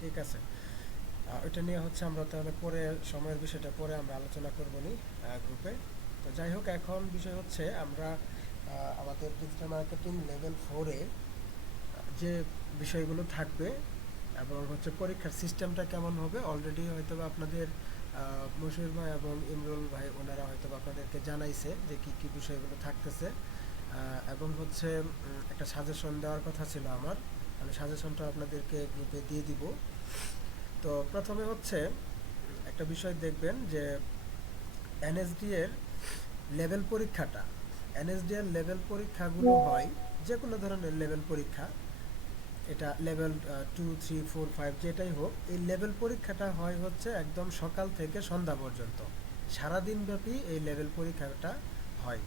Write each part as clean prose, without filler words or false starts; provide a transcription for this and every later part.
ঠিক আছে। ওইটা নিয়ে হচ্ছে আমরা তাহলে পরে সময়ের বিষয়টা পরে আমরা আলোচনা করবো নি গ্রুপে। তো যাই হোক, এখন বিষয় হচ্ছে আমরা আমাদের ডিজিটাল মার্কেটিং লেভেল 4-এ যে বিষয়গুলো থাকবে এবং হচ্ছে পরীক্ষার সিস্টেমটা কেমন হবে, অলরেডি হয়তো বা আপনাদের মশিউর ভাই এবং ইমরুল ভাই ওনারা হয়তো বা আপনাদেরকে জানাইছে যে কি কি বিষয়গুলো থাকতেছে। এবং হচ্ছে একটা সাজেশন দেওয়ার কথা ছিল আমার, আমি সাজেশনটা আপনাদেরকে গ্রুপে দিয়ে দিব। তো প্রথমে হচ্ছে একটা বিষয় দেখবেন যে এনএসডি এর লেভেল পরীক্ষাটা, এনএসডি এর লেভেল পরীক্ষাগুলো হয় যে কোনো ধরনের লেভেল পরীক্ষা, এটা লেভেল 2, 3, 4, 5 যেটাই হোক, এই লেভেল পরীক্ষাটা হয় হচ্ছে একদম সকাল থেকে সন্ধ্যা পর্যন্ত, সারাদিন ব্যাপী এই লেভেল পরীক্ষাটা হয়।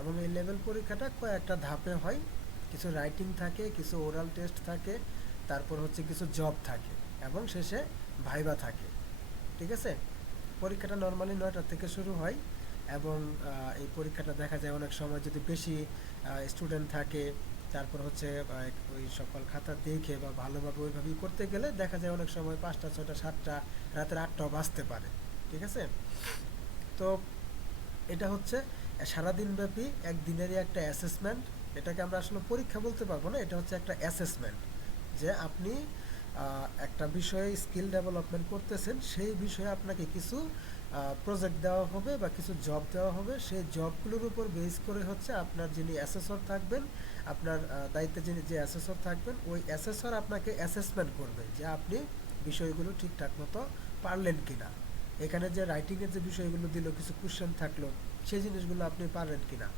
এবং এই লেভেল পরীক্ষাটা কয়েকটা ধাপে হয়, কিছু রাইটিং থাকে, কিছু ওরাল টেস্ট থাকে, তারপর হচ্ছে কিছু জব থাকে এবং শেষে ভাইবা থাকে। ঠিক আছে। পরীক্ষাটা নর্মালি 9টা থেকে শুরু হয় এবং এই পরীক্ষাটা দেখা যায় অনেক সময় যদি বেশি স্টুডেন্ট থাকে, তারপর হচ্ছে ওই সকল খাতা দেখে বা ভালোভাবে ওইভাবেই করতে গেলে দেখা যায় অনেক সময় 5টা 6টা 7টা রাতের 8টাও বাজতে পারে। ঠিক আছে। তো এটা হচ্ছে সারাদিন ব্যাপী একদিনেরই একটা অ্যাসেসমেন্ট। এটাকে আমরা আসলে পরীক্ষা বলতে পারবো না, এটা হচ্ছে একটা অ্যাসেসমেন্ট, যে আপনি একটা বিষয়ে স্কিল ডেভেলপমেন্ট করতেছেন, সেই বিষয়ে আপনাকে কিছু প্রজেক্ট দেওয়া হবে বা কিছু জব দেওয়া হবে, সেই জবগুলোর উপর বেস করে হচ্ছে আপনার যিনি অ্যাসেসর থাকবেন, আপনার দায়িত্বে যিনি যে অ্যাসেসর থাকবেন, ওই অ্যাসেসর আপনাকে অ্যাসেসমেন্ট করবে যে আপনি বিষয়গুলো ঠিকঠাক মতো পারলেন কিনা। এখানে যে রাইটিংয়ের যে বিষয়গুলো দিল, কিছু কোশ্চেন থাকলো, সেই জিনিসগুলো আপনি পারেন কিনা।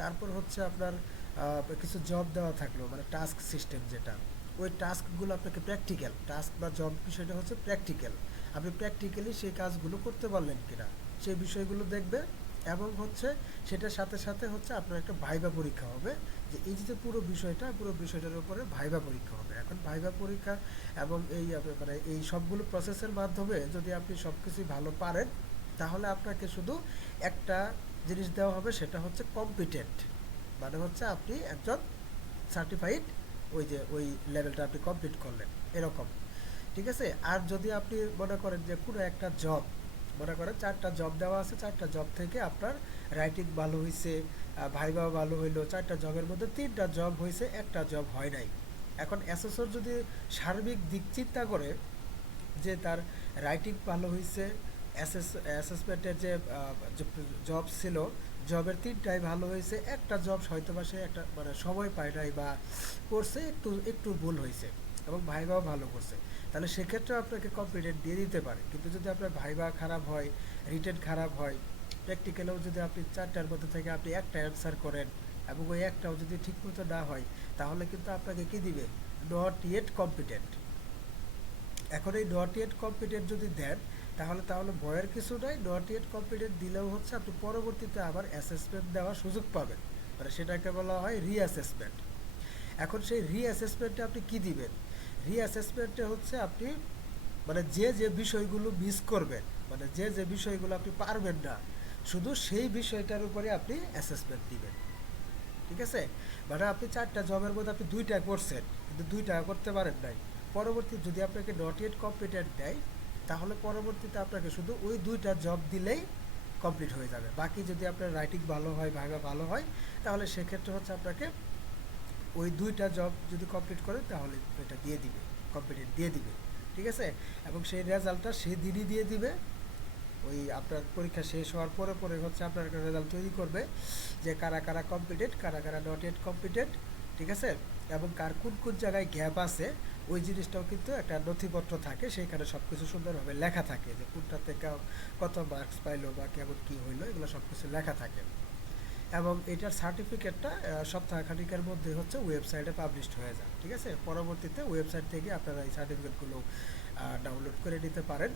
তারপর হচ্ছে আপনার কিছু জব দেওয়া থাকলো, মানে টাস্ক সিস্টেম যেটা, ওই টাস্কগুলো আপনাকে প্র্যাকটিক্যাল টাস্ক বা জব বিষয়টা হচ্ছে প্র্যাকটিক্যাল, আপনি প্র্যাকটিক্যালি সেই কাজগুলো করতে পারলেন কিনা, সেই বিষয়গুলো দেখবে। এবং হচ্ছে সেটার সাথে সাথে হচ্ছে আপনার একটা ভাইবা পরীক্ষা হবে, যে এই যে পুরো বিষয়টার উপরে ভাইবা পরীক্ষা হবে। এখন ভাইবা পরীক্ষা এবং এই মানে এই সবগুলো প্রসেসের মাধ্যমে যদি আপনি সব কিছুই ভালো পারেন, তাহলে আপনাকে শুধু একটা জিনিস দেওয়া হবে, সেটা হচ্ছে কম্পিটেন্ট, মানে হচ্ছে আপনি একজন সার্টিফাইড, ওই যে ওই লেভেলটা আপনি কমপ্লিট করলেন, এরকম। ঠিক আছে। আর যদি আপনি মনে করেন যে কোনো একটা জব, মনে করেন 4টা জব দেওয়া আছে, 4টা জব থেকে আপনার রাইটিং ভালো হয়েছে, ভাইবা ভালো হইলো, 4টা জবের মধ্যে 3টা জব হয়েছে, একটা জব হয় নাই। এখন অ্যাসেসর যদি সার্বিক দিক চিন্তা করে যে তার রাইটিং ভালো হয়েছে, অ্যাসেসমেন্টের যে জব ছিল, জবের 3টাই ভালো হয়েছে, একটা জব হয়তো বা সে একটা মানে সময় পায় নাই বা করছে একটু একটু ভুল হয়েছে, এবং ভাইভাও ভালো করছে, তাহলে সেক্ষেত্রে আপনাকে কম্পিটেন্ট দিয়ে দিতে পারে। কিন্তু যদি আপনার ভাইভা খারাপ হয়, রিটেন খারাপ হয়, প্র্যাকটিক্যালেও যদি আপনি 4টার মধ্যে থেকে আপনি একটা অ্যান্সার করেন এবং ওই একটাও যদি ঠিকমতো না হয়, তাহলে কিন্তু আপনাকে কি দিবে, নট ইয়েট কম্পিটেন্ট। এখন এই নট ইয়েট কম্পিটেন্ট যদি দেন, তাহলে তাহলে ভয়ের কিছু নাই, নট ইয়েট কম্পিটেন্ট দিলেও হচ্ছে আপনি পরবর্তীতে আবার অ্যাসেসমেন্ট দেওয়ার সুযোগ পাবেন, মানে সেটাকে বলা হয় রিঅ্যাসেসমেন্ট। এখন সেই রিঅ্যাসেসমেন্টে আপনি কি দিবেন, রিঅ্যাসেসমেন্টে হচ্ছে আপনি মানে যে যে বিষয়গুলো মিস করবেন, মানে যে যে বিষয়গুলো আপনি পারবেন না, শুধু সেই বিষয়টার উপরে আপনি অ্যাসেসমেন্ট দিবেন। ঠিক আছে। মানে আপনি 4টা জবের মধ্যে আপনি 2টা করছেন কিন্তু 2টা করতে পারেন নাই, পরবর্তী যদি আপনাকে নট ইয়েট কম্পিটেন্ট দেয়, তাহলে পরবর্তীতে আপনাকে শুধু ওই 2টা জব দিলেই কমপ্লিট হয়ে যাবে। বাকি যদি আপনার রাইটিং ভালো হয়, ভাইভা ভালো হয়, তাহলে সেক্ষেত্রে হচ্ছে আপনাকে ওই 2টা জব যদি কমপ্লিট করেন, তাহলে এটা দিয়ে দিবে, কম্পিটেন্ট দিয়ে দিবে। ঠিক আছে। এবং সেই রেজাল্টটা সেই দিনই দিয়ে দিবে, ওই আপনার পরীক্ষা শেষ হওয়ার পরে পরে হচ্ছে আপনার একটা রেজাল্ট তৈরি করবে, যে কারা কারা কম্পিটেন্ট, কারা কারা নট ইয়েট কম্পিটেন্ট। ঠিক আছে। এবং কার কোন কোন জায়গায় গ্যাপ আছে, ওই জিনিসটাও কিন্তু একটা নথিপত্র থাকে, সেইখানে সব কিছু সুন্দরভাবে লেখা থাকে, যে কোনটাতে কত মার্কস পাইলো বা কেমন কী হইলো, এগুলো সব কিছু লেখা থাকে। এবং এটার সার্টিফিকেটটা সপ্তাহখানিকের মধ্যে হচ্ছে ওয়েবসাইটে পাবলিশড হয়ে যায়। ঠিক আছে। পরবর্তীতে ওয়েবসাইট থেকে আপনারা এই সার্টিফিকেটগুলো ডাউনলোড করে নিতে পারেন।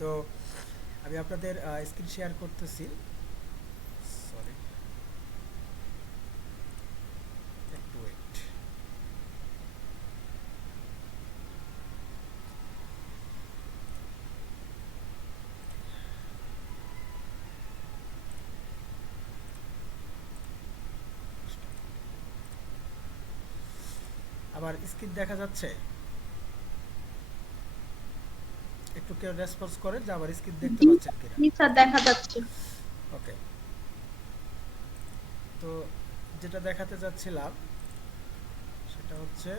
তো আমি আপনাদের স্ক্রিন শেয়ার করতেছি। সরি, একটু ওয়েট। আমার স্ক্রিন দেখা যাচ্ছে? একটু কেউ রেসপন্স করেন যে আমার স্ক্রিন দেখতে জি পাচ্ছেন কিনা। জি স্যার, দেখা যাচ্ছে। ওকে, তো যেটা দেখাতে যাচ্ছিলাম সেটা হচ্ছে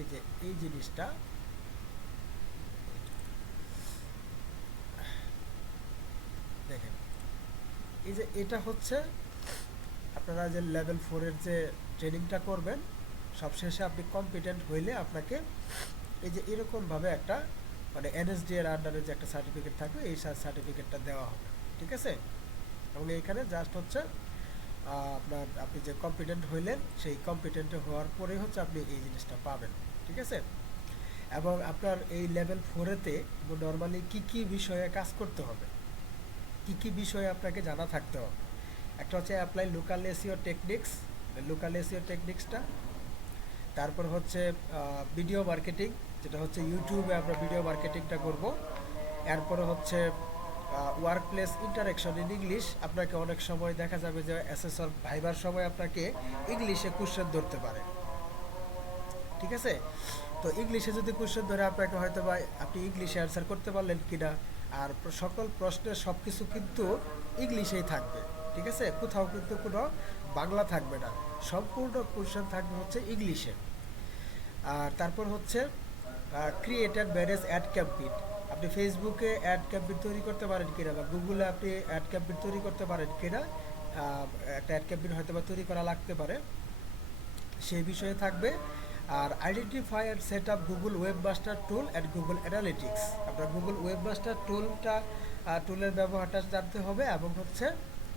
এই যে এই জিনিসটা, দেখেন এই যে এটা হচ্ছে আপনারা যে লেভেল 4 এর যে ট্রেনিংটা করবেন, সবশেষে আপনি কম্পিটেন্ট হইলে আপনাকে এই যে এরকমভাবে একটা মানে এনএসডি এর আন্ডারে যে একটা সার্টিফিকেট থাকবে, এই সার্টিফিকেটটা দেওয়া হবে, ঠিক আছে। এবং এইখানে জাস্ট হচ্ছে আপনার আপনি যে কম্পিটেন্ট হইলেন সেই কম্পিটেন্ট হওয়ার পরেই হচ্ছে আপনি এই জিনিসটা পাবেন, ঠিক আছে। এবং আপনার এই লেভেল 4-এতে নর্মালি কি কি বিষয়ে কাজ করতে হবে, কি কি বিষয়ে আপনাকে জানা থাকতে হবে। একটা হচ্ছে apply local SEO techniques, local SEO টেকনিক্সটা। তারপর হচ্ছে ভিডিও মার্কেটিং, যেটা হচ্ছে ইউটিউবে আমরা ভিডিও মার্কেটিংটা করব। এরপরে হচ্ছে work place interaction in English, আপনাকে অনেক সময় দেখা যাবে যে অ্যাসেসর ভাইবার সময় আপনাকে ইংলিশে কোশ্চেন ধরতে পারে, ঠিক আছে। তো ইংলিশে যদি কোশ্চেন ধরে আপনাকে হয়তো বা আপনি ইংলিশে অ্যান্সার করতে পারলেন কিনা, আর সকল প্রশ্নের সব কিছু কিন্তু ইংলিশেই থাকবে, ঠিক আছে। কোথাও কিন্তু কোনো বাংলা থাকবে না, সম্পূর্ণ কোশ্চেন থাকবে হচ্ছে ইংলিশে। আর তারপর হচ্ছে create and manage ad campaign, আপনি ফেসবুকে অ্যাড ক্যাম্পেইন তৈরি করতে পারেন কিনা বা গুগলে আপনি অ্যাড ক্যাম্পেইন তৈরি করতে পারেন কিনা, একটা অ্যাড ক্যাম্পেইন হয়তো বা তৈরি করা লাগতে পারে, সেই বিষয়ে থাকবে। আর identify and set up Google web master tool and Google Analytics, আপনার গুগল ওয়েব মাস্টার টুলের ব্যবহারটা জানতে হবে, এবং হচ্ছে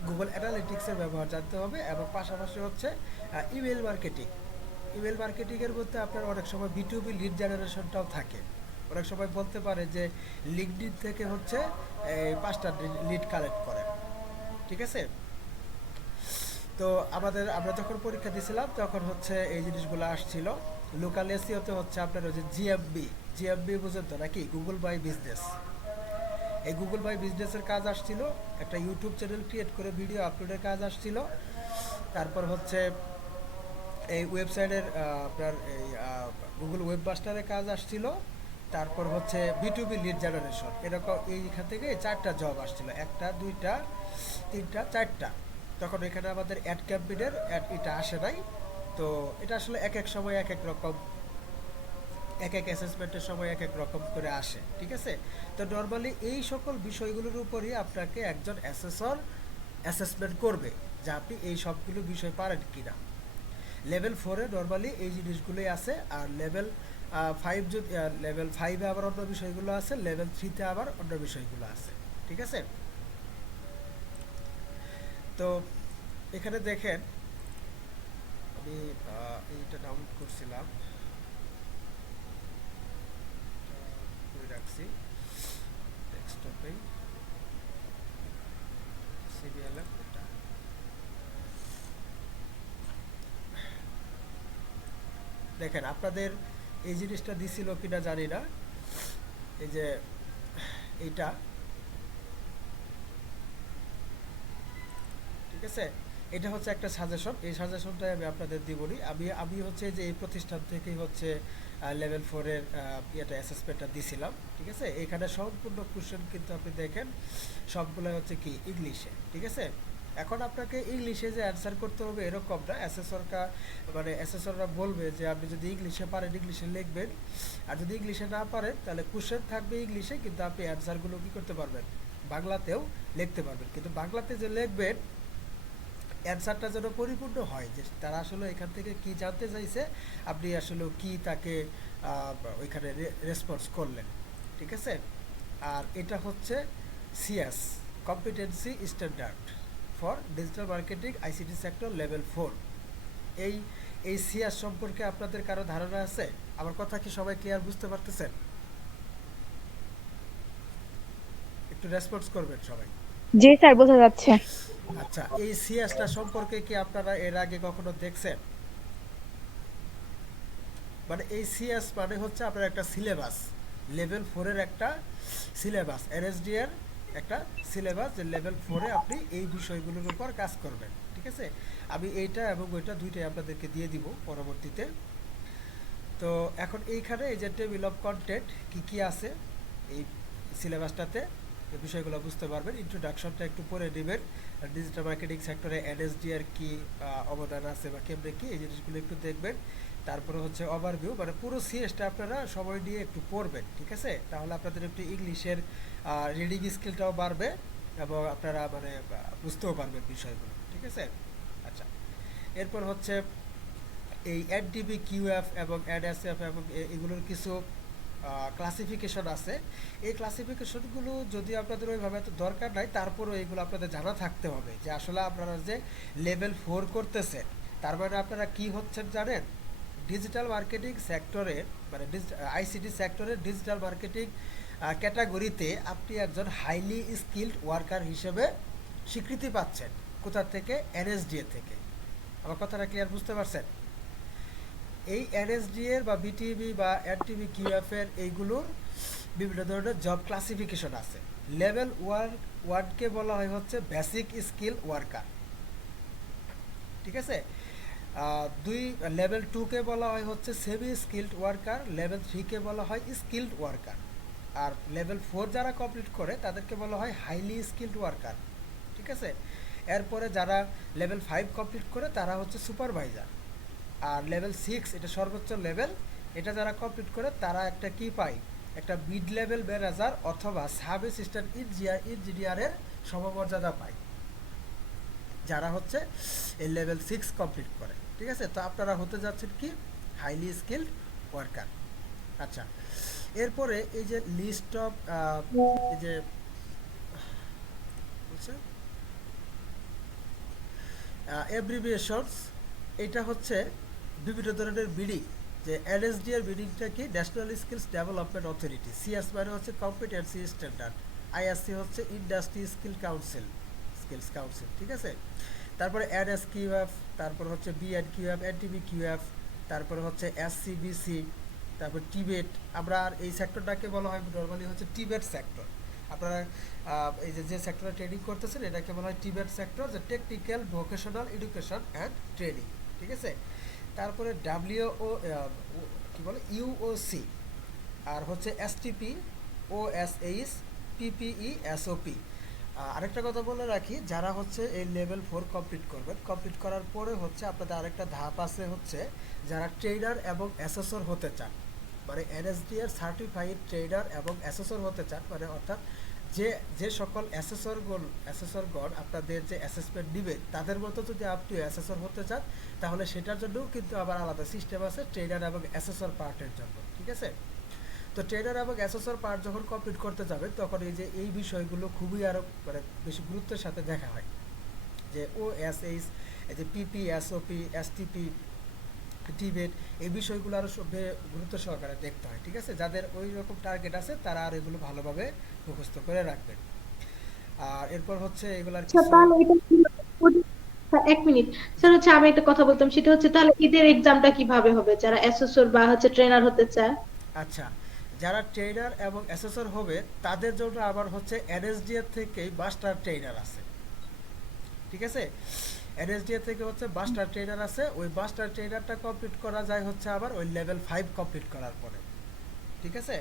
গুগল অ্যানালিটিক্সের ব্যবহার জানতে হবে, এবং পাশাপাশি হচ্ছে ইমেল মার্কেটিং। ইমেল মার্কেটিংয়ের মধ্যে আপনার অনেক সময় বিটুবি লিড জেনারেশনটাও থাকে। অনেক সময় বলতে পারে যে লিঙ্কডইন থেকে হচ্ছে এই 5টা লিড কালেক্ট করে, ঠিক আছে। তো আমরা যখন পরীক্ষা দিয়েছিলাম তখন হচ্ছে এই জিনিসগুলো আসছিল। লোকাল এসইওতে হচ্ছে আপনার ওই যে জিএমবি বুঝেন তো নাকি, গুগল বাই বিজনেস। এই গুগল বাই বিজনেসের কাজ আসছিল, একটা ইউটিউব চ্যানেল ক্রিয়েট করে ভিডিও আপলোডের কাজ আসছিল। তারপর হচ্ছে এই ওয়েবসাইটের আপনার এই গুগল ওয়েব মাস্টারের কাজ আসছিল। তারপর হচ্ছে বিটুবি লিড জেনারেশন, এরকম এইখান থেকে 4টা জব আসছিল, 1টা 2টা 3টা 4টা। তখন এখানে আমাদের অ্যাড ক্যাম্পেইনের এটা আসে নাই। তো এটা আসলে এক এক সময় এক এক রকম, এক এক অ্যাসেসমেন্টের সময় এক এক রকম করে আসে, ঠিক আছে। তো নর্মালি এই সকল বিষয়গুলোর উপরই আপনাকে একজন অ্যাসেসর অ্যাসেসমেন্ট করবে যে আপনি এই সবগুলো বিষয় পারেন কিনা। লেভেল 4-এ নর্মালি এই জিনিসগুলোই আছে, আর লেভেল 5-এ আবার অন্য বিষয়গুলো আছে, লেভেল 3-তে আবার অন্য বিষয়গুলো আছে, ঠিক আছে। তো এখানে দেখেন আমি এইটা ডাউনলোড করছিলাম, করে রাখছি ডেস্কটপে, সিবিএলএম এটা। দেখেন আপনাদের এই জিনিসটা দিছিল কিনা জানি না, এই যে এইটা, ঠিক আছে। এটা হচ্ছে একটা সাজেশন, এই সাজেশনটাই আমি আপনাদের দিবনি। আমি হচ্ছে যে এই প্রতিষ্ঠান থেকেই হচ্ছে লেভেল 4-এর ইয়েটা অ্যাসেসমেন্টটা দিছিলাম, ঠিক আছে। এখানে সম্পূর্ণ কোশ্চেন কিন্তু আপনি দেখেন সবগুলো হচ্ছে কি ইংলিশে, ঠিক আছে। এখন আপনাকে ইংলিশে যে অ্যান্সার করতে হবে এরকম না, মানে অ্যাসেসররা বলবে যে আপনি যদি ইংলিশে পারেন ইংলিশে লিখবেন, আর যদি ইংলিশে না পারেন তাহলে কোশ্চেন থাকবে ইংলিশে, কিন্তু আপনি অ্যান্সারগুলো কী করতে পারবেন, বাংলাতেও লিখতে পারবেন। কিন্তু বাংলাতে যে লিখবেন অ্যান্সারটা যেন পরিপূর্ণ হয়, যে তারা আসলে এখান থেকে কি জানতে চাইছে, আপনি আসলে কি তাকে ওইখানে রেসপন্স করলেন, ঠিক আছে। আর এটা হচ্ছে CS, competency standard for digital marketing ICT sector level 4। এই এই সিএস সম্পর্কে আপনাদের কারো ধারণা আছে? আমার কথা কি সবাই ক্লিয়ার বুঝতে পারতেছেন? একটু রেসপন্স করবেন সবাই। জি স্যার, বোঝা যাচ্ছে। আচ্ছা, এই সিএসটা সম্পর্কে কি আপনারা এর আগে কখনো দেখছেন? মানে এই সিএস মানে হচ্ছে আপনার একটা সিলেবাস, লেভেল 4-এর একটা সিলেবাস, এনএসডি এর একটা সিলেবাস, যে লেভেল 4-এ আপনি এই বিষয়গুলোর উপর কাজ করবেন, ঠিক আছে। আমি এইটা এবং ওইটা দুইটাই আপনাদেরকে দিয়ে দিব পরবর্তীতে। তো এখন এইখানে এই যে টেবিল অফ কন্টেন্ট কি কি আছে এই সিলেবাসটাতে এই বিষয়গুলো বুঝতে পারবেন। ইন্ট্রোডাকশনটা একটু পরে নেবেন, ডিজিটাল মার্কেটিং সেক্টরে এনএসডি এর কি অবদান আছে বা কেমনে কি এই জিনিসগুলো একটু দেখবেন। তারপরে হচ্ছে ওভারভিউ, মানে পুরো সিএসটা আপনারা সময় দিয়ে একটু পড়বেন, ঠিক আছে? তাহলে আপনাদের একটু ইংলিশের রিডিং স্কিলটাও বাড়বে এবং আপনারা মানে বুঝতেও পারবেন বিষয়গুলো, ঠিক আছে? আচ্ছা, এরপর হচ্ছে এই এনডিবি কিউএফ এবং এনএসএফ এবং এগুলোর কিছু ক্লাসিফিকেশন আছে। এই ক্লাসিফিকেশনগুলো যদি আপনাদের ওইভাবে এত দরকার নাই, তারপরেও এগুলো আপনাদের জানা থাকতে হবে যে আসলে আপনারা যে লেভেল 4 করতেছেন তার মানে আপনারা কি হচ্ছেন জানেন? ডিজিটাল মার্কেটিং সেক্টরে মানে আইসিটি সেক্টরের ডিজিটাল মার্কেটিং ক্যাটাগরিতে আপনি একজন হাইলি স্কিল্ড ওয়ার্কার হিসেবে স্বীকৃতি পাচ্ছেন। কোথা থেকে? এনএসডিএ থেকে। আমার কথাটা ক্লিয়ার বুঝতে পারছেন? এই এনএসডি এর বা বিটিবি বা এনটিবি কিউএফ এর এইগুলোর বিভিন্ন ধরনের জব ক্লাসিফিকেশন আছে। লেভেল ওয়ানকে বলা হয় হচ্ছে বেসিক স্কিল ওয়ার্কার, ঠিক আছে? দুই লেভেল টুকে বলা হয় হচ্ছে সেমি স্কিল্ড ওয়ার্কার, লেভেল থ্রিকে বলা হয় স্কিল্ড ওয়ার্কার, আর লেভেল 4 যারা কমপ্লিট করে তাদেরকে বলা হয় হাইলি স্কিল্ড ওয়ার্কার, ঠিক আছে? এরপরে যারা লেভেল 5 কমপ্লিট করে তারা হচ্ছে সুপারভাইজার। আর লেভেল 6 এটা সর্বোচ্চ লেভেল, এটা যারা কমপ্লিট করে তারা একটা কি পায়? একটা মিড লেভেল ম্যানেজার অথবা সাব অ্যাসিস্ট্যান্ট ইঞ্জিনিয়ারের সমমর্যাদা পায় যারা হচ্ছে এই লেভেল 6 কমপ্লিট করে, ঠিক আছে? তো আপনারা হতে যাচ্ছেন কি? Highly skilled worker. আচ্ছা, এরপরে এই যে লিস্ট অফ এই যে বলছে অ্যাব্রিভিয়েশনস, এটা হচ্ছে বিভিন্ন ধরনের বিডি। যে এনএসডি এর বিডিংটা কি? National skills development authority. CS মানে হচ্ছে কম্পিটেন্সি স্ট্যান্ডার্ড, আইএসসি হচ্ছে ইন্ডাস্ট্রি স্কিলস কাউন্সিল, ঠিক আছে? তারপরে এনএস কিউএফ, তারপর হচ্ছে বিএন কিউএফ, এনটিবি কিউএফ, তারপরে হচ্ছে এসসিবিসি, তারপর টিবেট। আমরা আর এই সেক্টরটাকে বলা হয় নর্মালি হচ্ছে টিবেট সেক্টর। আপনারা এই যে সেক্টরে ট্রেনিং করতেছেন এটাকে বলা হয় টিবেট সেক্টর, যে technical vocational education and training, ঠিক আছে? তারপরে ডাব্লিউও কি বলে ইউওসি, আর হচ্ছে এসটিপি, ওএসএইচ, পিপিই, এসওপি। আরেকটা কথা বলে রাখি, যারা হচ্ছে এই লেভেল 4 কমপ্লিট করবেন, কমপ্লিট করার পরে হচ্ছে আপনাদের আরেকটা ধাপ আছে হচ্ছে যারা ট্রেনার এবং অ্যাসেসর হতে চান, মানে এনএসডি এর সার্টিফাইড ট্রেনার এবং অ্যাসেসর হতে চান, মানে অর্থাৎ যে যে সকল অ্যাসেসরগণ আপনাদের যে অ্যাসেসমেন্ট দিবে তাদের মতো যদি আপনি অ্যাসেসর হতে চান, তাহলে সেটার জন্যও কিন্তু আবার আলাদা সিস্টেম আছে ট্রেনার এবং অ্যাসেসর পার্টের জন্য, ঠিক আছে? তো ট্রেনার এবং অ্যাসেসর পার্ট যখন কমপ্লিট করতে যাবেন তখন এই যে এই বিষয়গুলো খুবই আরও মানে বেশি গুরুত্বের সাথে দেখা হয়, যে ওএসএইচ, এই যে পিপি, এসওপি, এসটিপি, টিবেট, এই বিষয়গুলো আরও গুরুত্ব সহকারে দেখতে হয়, ঠিক আছে? যাদের ওই রকম টার্গেট আছে তারা আর এগুলো ভালোভাবে মুখস্থ করে রাখবেন। আর এরপর হচ্ছে এগুলার আচ্ছা, কিছু তাহলে এটা হ্যাঁ, এক মিনিট স্যার, হচ্ছে আমি একটা কথা বলতাম, সেটা হচ্ছে তাহলে এদের এক্সামটা কিভাবে হবে যারা অ্যাসেসর বা হচ্ছে ট্রেনার হতে চায়? আচ্ছা, যারা ট্রেনার এবং অ্যাসেসর হবে তাদের জন্য আবার হচ্ছে এনএসডিএ থেকেই মাস্টার ট্রেনার আছে, ঠিক আছে? এনএসডিএ থেকে হচ্ছে মাস্টার ট্রেনার আছে, ওই মাস্টার ট্রেনারটা কমপ্লিট করা যায় হচ্ছে আবার ওই লেভেল 5 কমপ্লিট করার পরে, ঠিক আছে?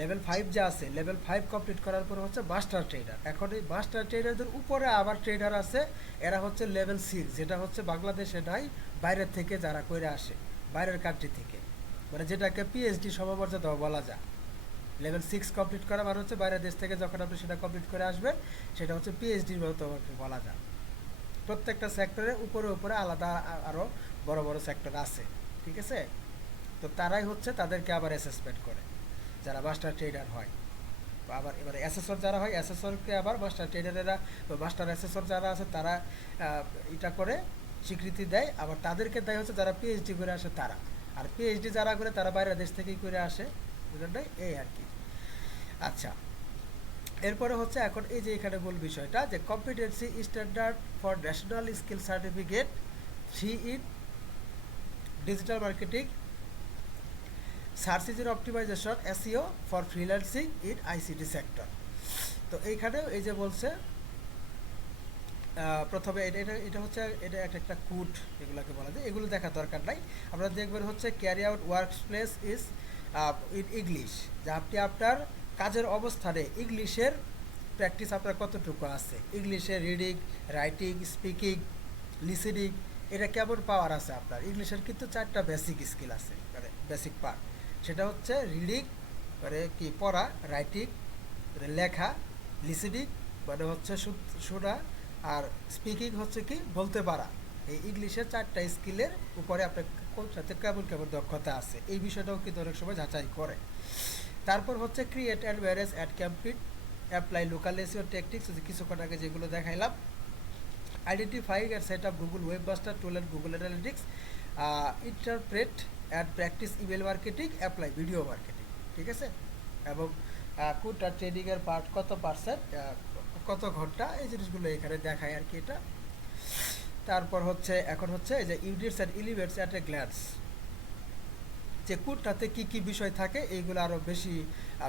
লেভেল 5 যা আছে, লেভেল 5 কমপ্লিট করার পরে হচ্ছে মাস্টার ট্রেনার। এখন এই মাস্টার ট্রেনারদের উপরে আবার ট্রেনার আছে, এরা হচ্ছে লেভেল 6, যেটা হচ্ছে বাংলাদেশে নাই, বাইরের থেকে যারা কইরা আসে, বাইরের কান্ট্রি থেকে, মানে যেটাকে পিএইচডি সমমর্যাদা বলা যায়। লেভেল 6 কমপ্লিট করা মানে হচ্ছে বাইরের দেশ থেকে যখন আপনি সেটা কমপ্লিট করে আসবেন সেটা হচ্ছে পিএইচডির মতো বলা যায়। প্রত্যেকটা সেক্টরে উপরে উপরে আলাদা আরও বড় বড় সেক্টর আছে, ঠিক আছে? তো তারাই হচ্ছে তাদেরকে আবার অ্যাসেসমেন্ট করে যারা মাস্টার ট্রেনার হয়। আবার এবারে অ্যাসেসর যারা হয়, অ্যাসেসরকে আবার মাস্টার ট্রেনারেরা মাস্টার অ্যাসেসর যারা আছে তারা এটা করে স্বীকৃতি দেয়, আবার তাদেরকে দেয় হচ্ছে যারা পিএইচডি করে আসে তারা। আর পিএইচডি যারা করে তারা বাইরের দেশ থেকেই করে আসে, বুঝলেন? এই আর কি। আচ্ছা, এরপরে হচ্ছে এখন এই যে এখানে মূল বিষয়টা, যে competency standard for national skill certificate 3 in digital marketing, search engine optimisation, SEO for freelancing in ICT sector. তো এইখানে এই যে বলছে প্রথমে এটা হচ্ছে এটা একটা কোড, এগুলোকে বলা যায়, এগুলো দেখার দরকার নাই। আমরা দেখবেন হচ্ছে carry out work place is in English, যে আপনি আপনার কাজের অবস্থানে ইংলিশের প্র্যাকটিস আপনার কতটুকু আছে, ইংলিশের রিডিং, রাইটিং, স্পিকিং, লিসেনিং, এটা কেমন পাওয়ার আছে আপনার। ইংলিশের কিন্তু 4টা বেসিক স্কিল আছে, মানে বেসিক পার্ট। সেটা হচ্ছে রিডিং, মানে কি পড়া, রাইটিং মানে লেখা, লিসেনিং মানে হচ্ছে শোনা, আর স্পিকিং হচ্ছে কি বলতে পারা। এই ইংলিশের 4টা স্কিলের উপরে আপনার কোনটাতে কেমন কেমন দক্ষতা আছে, এই বিষয়টাও কিন্তু অনেক সময় যাচাই করে। তারপর হচ্ছে create and manage at complete apply localisation techniques, কিছুক্ষণ আগে যেগুলো দেখাইলাম। Identifying and set up Google web master tool and Google analytics, interpret and practice email marketing, apply video marketing, ঠিক আছে। এবং কোনটা ট্রেডিংয়ের পার্ট, কত পার্সেন্ট, কত ঘন্টা, এই জিনিসগুলো এখানে দেখায় আর কি এটা। তারপর হচ্ছে এখন হচ্ছে এই যে units and elements at a glance, যে কোনটাতে কী কী বিষয় থাকে এইগুলো আরও বেশি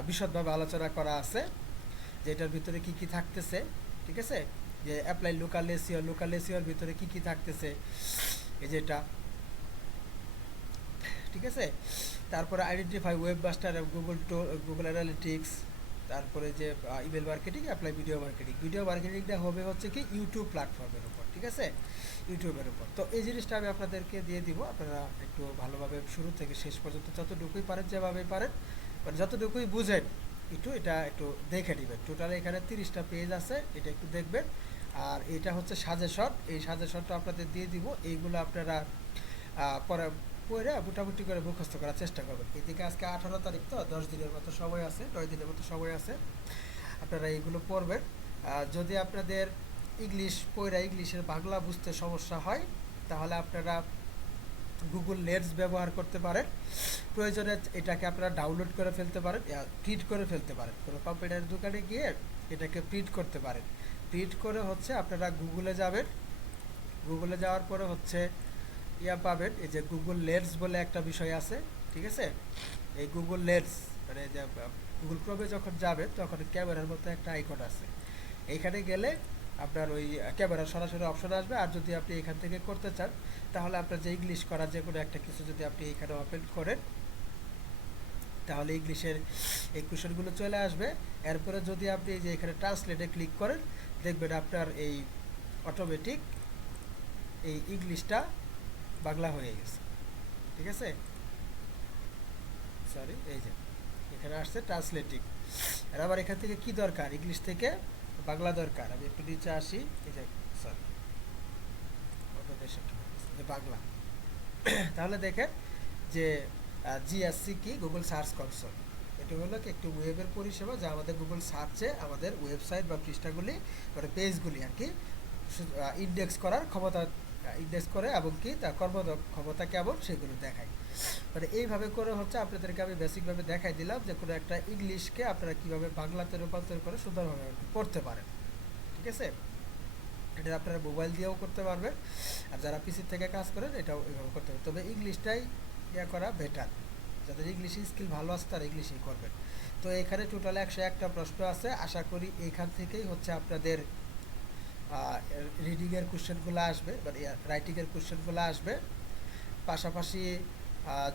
বিশদভাবে আলোচনা করা আছে, যে এটার ভিতরে কী কী থাকতেছে, ঠিক আছে। যে অ্যাপ্লাই লোকাল এসিও, লোকাল এসিওর ভিতরে কী কী থাকতেছে, এই যেটা, ঠিক আছে। তারপরে identify web master, Google Analytics, তারপরে যে email marketing, apply video marketing. Video মার্কেটিংটা হবে হচ্ছে কি ইউটিউব প্ল্যাটফর্মের উপর, ঠিক আছে, ইউটিউবের উপর। তো এই জিনিসটা আমি আপনাদেরকে দিয়ে দিব, আপনারা একটু ভালোভাবে শুরু থেকে শেষ পর্যন্ত যতটুকুই পারেন, যেভাবে পারেন, মানে যতটুকুই বুঝেন, এটা একটু দেখে নেবেন। টোটাল এখানে 30টা পেজ আছে, এটা একটু দেখবেন। আর এটা হচ্ছে সাজেশন, এই সাজেশনটা আপনাদের দিয়ে দিব, এইগুলো আপনারা পরে পড়ে মোটামুটি করে মুখস্থ করার চেষ্টা করবেন। এদিকে আজকে 18 তারিখ, তো 10 দিনের মতো সময় আছে, 9 দিনের মতো সময় আছে, আপনারা এইগুলো পড়বেন। যদি আপনাদের ইংলিশ পড়া, ইংলিশের বাংলা বুঝতে সমস্যা হয়, তাহলে আপনারা গুগল লেন্স ব্যবহার করতে পারেন। প্রয়োজনে এটাকে আপনারা ডাউনলোড করে ফেলতে পারেন, প্রিন্ট করে ফেলতে পারেন, কোনো কম্পিউটারের দোকানে গিয়ে এটাকে প্রিন্ট করতে পারেন। প্রিন্ট করে হচ্ছে আপনারা গুগলে যাবেন, গুগলে যাওয়ার পরে হচ্ছে পাবেন, এই যে গুগল লেন্স বলে একটা বিষয় আছে, ঠিক আছে। এই গুগল লেন্স মানে যে গুগল ক্রোমে যখন যাবেন তখন ক্যামেরার মতো একটা আইকন আছে, এইখানে গেলে আপনার ওই ক্যামেরার সরাসরি অপশন আসবে। আর যদি আপনি এখান থেকে করতে চান, তাহলে আপনার যে ইংলিশ করার যে কোনো একটা কিছু যদি আপনি এখানে ওপেন করেন, তাহলে ইংলিশের এই কোশ্চেনগুলো চলে আসবে। এরপরে যদি আপনি এই যে এখানে ট্রান্সলেটে ক্লিক করেন, দেখবেন আপনার এই অটোমেটিক এই ইংলিশটা বাংলা হয়ে গেছে, ঠিক আছে। সরি, এই যে এখানে আসছে ট্রান্সলেটিং। আর আবার এখান থেকে কি দরকার, ইংলিশ থেকে বাংলা দরকার। আমি একটু নিচে আসি, এই যে সরি বাংলা। তাহলে দেখেন যে জিএসসি কি, গুগল সার্চ কনসোল, এটা হলো কি একটি ওয়েবের পরিষেবা, যা আমাদের গুগল সার্চে আমাদের ওয়েবসাইট বা পৃষ্ঠাগুলি, মানে পেজগুলি আর কি ইন্ডেক্স করার ক্ষমতা, ইন্ডেক্স করে এবং কি তার ক্ষমতা কেমন সেগুলো দেখায়। মানে এইভাবে করে হচ্ছে আপনাদেরকে আমি বেসিকভাবে দেখাই দিলাম যে কোনো একটা ইংলিশকে আপনারা কীভাবে বাংলাতে রূপান্তর করে সুন্দরভাবে পড়তে পারেন, ঠিক আছে। এটা আপনারা মোবাইল দিয়েও করতে পারবেন, আর যারা পিসি থেকে কাজ করেন এটাও এইভাবে করতে পারবেন। তবে ইংলিশটাই করা বেটার, যাদের ইংলিশ স্কিল ভালো আছে তারা ইংলিশই করবেন। তো এখানে টোটাল 101টা প্রশ্ন আছে। আশা করি এইখান থেকেই হচ্ছে আপনাদের রিডিংয়ের কোশ্চেনগুলো আসবে, মানে রাইটিংয়ের কোশ্চেনগুলো আসবে। পাশাপাশি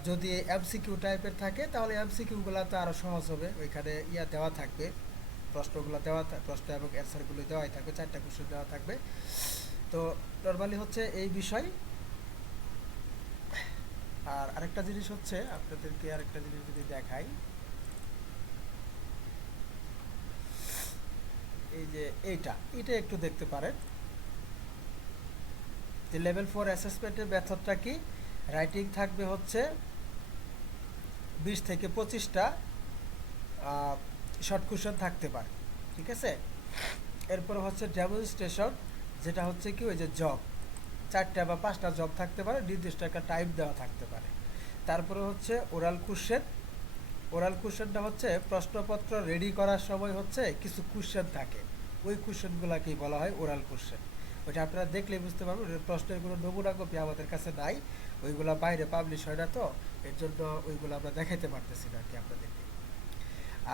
যদি এমসিকিউ টাইপের থাকে, তাহলে এমসিকিউগুলো তো আরও সহজ হবে, ওইখানে দেওয়া থাকবে, প্রশ্নগুলো দেওয়া, প্রশ্ন এবং অ্যান্সারগুলো দেওয়াই থাকবে, 4টা কোশ্চেন দেওয়া থাকবে। তো নর্মালি হচ্ছে এই বিষয়। আর আরেকটা জিনিস হচ্ছে, আপনাদেরকে আরেকটা জিনিস যদি দেখাই, এই যে এটা একটু দেখতে পারেন, যে লেভেল 4 অ্যাসেসমেন্টের মেথডটা কি। রাইটিং থাকবে হচ্ছে 20 থেকে 25টা শর্ট কোশ্চেন থাকতে পারে, ঠিক আছে। এরপর হচ্ছে ডেমনস্ট্রেশন, যেটা হচ্ছে কি ওই যে জব, 4টা বা 5টা জব থাকতে পারে, নির্দিষ্ট একটা টাইম দেওয়া থাকতে পারে। তারপরে হচ্ছে ওরাল কোশ্চেন, ওরাল কোশ্চেনটা হচ্ছে প্রশ্নপত্র রেডি করার সময় হচ্ছে কিছু কোশ্চেন থাকে, ওই কোশ্চেনগুলোকেই বলা হয় ওরাল কোশ্চেন। ওইটা আপনারা দেখলেই বুঝতে পারবেন, প্রশ্নের কোনো নমুনা কপি আমাদের কাছে নাই, ওইগুলো বাইরে পাবলিশ হয় না, তো এর জন্য ওইগুলো আমরা দেখাইতে পারতেছি না আর কি আপনাদেরকে।